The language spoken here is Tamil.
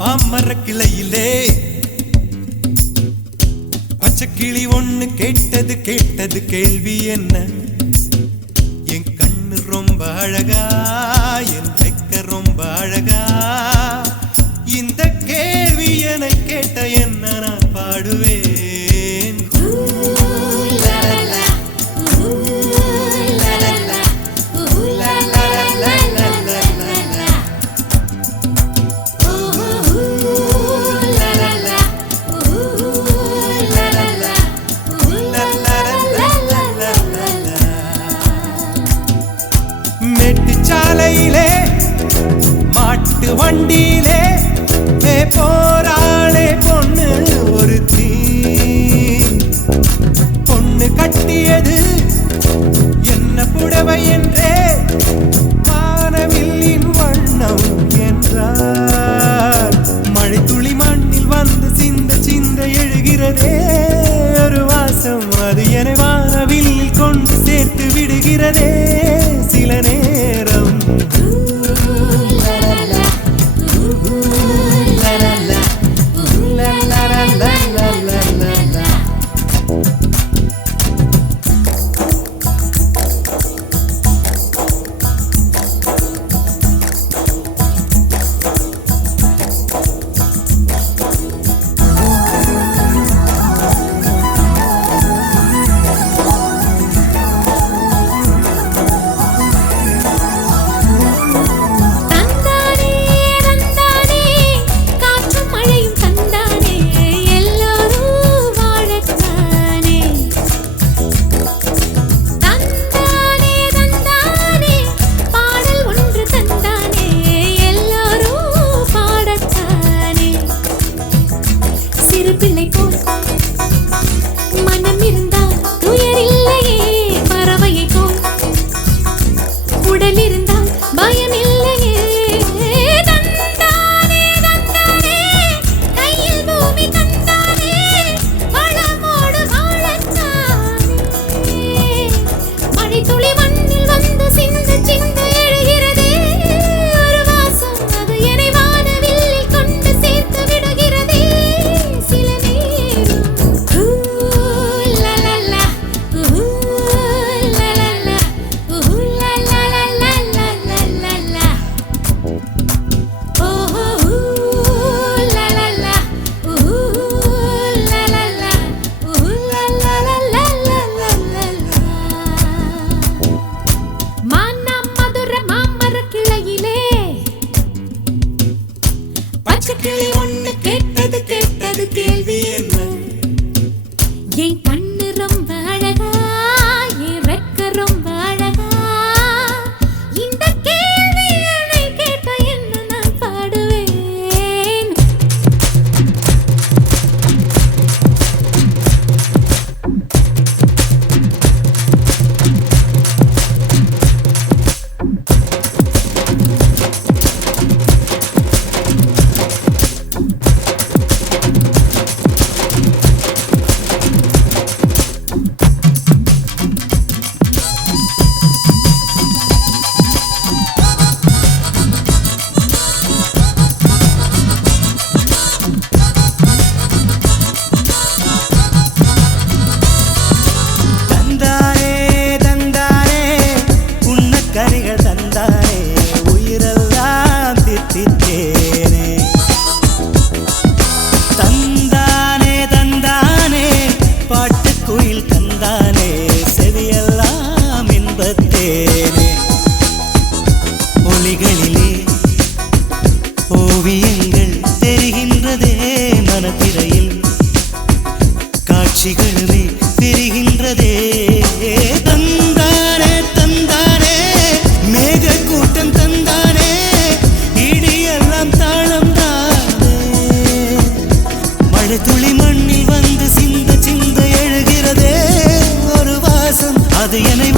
மாமர கிளையிலே பச்சைக்கிளி ஒண்ணு கேட்டது கேட்டது கேள்வி என்ன? என் கண்ணு ரொம்ப அழகா, என் வெக்க ரொம்ப அழகா, இந்த கேள்வி என கேட்ட என்ன நான் பாடுவேன். சாலையிலே மாட்டு வண்டியிலே போராளே பொண்ணு ஒரு தீ, பொண்ணு கட்டியது என்ன புடவை என்றே வானவில்லின் வண்ணம் என்றார். மழை துளி மண்ணில் வந்து சிந்த சிந்த எழுகிறதே ஒரு வாசம், அது என வானவில்லில் கொண்டு சேர்த்து விடுகிறதே சில நேரம். பச்சைக்கிளி ஒண்ணு கேட்டது கேட்டது கேள்வி என்ன? என் கண்ணு ரொம்ப அழகா, என் ரெக்க ரொம்ப அழகா, இந்த கேள்வி என்னை கேட்ட என்ன நான் பாடுவேன். ஓவியங்கள் தெரிகின்றதே மனத்திரையில், காட்சிகளுமே தெரிகின்றதே. தந்தானே தந்தானே மேக கூட்டம் தந்தானே, இடியெல்லாம் தாளம் தானே. மழை துளி மண்ணில் வந்து சிந்த சிந்த எழுகிறதே ஒரு வாசம், அது என்னை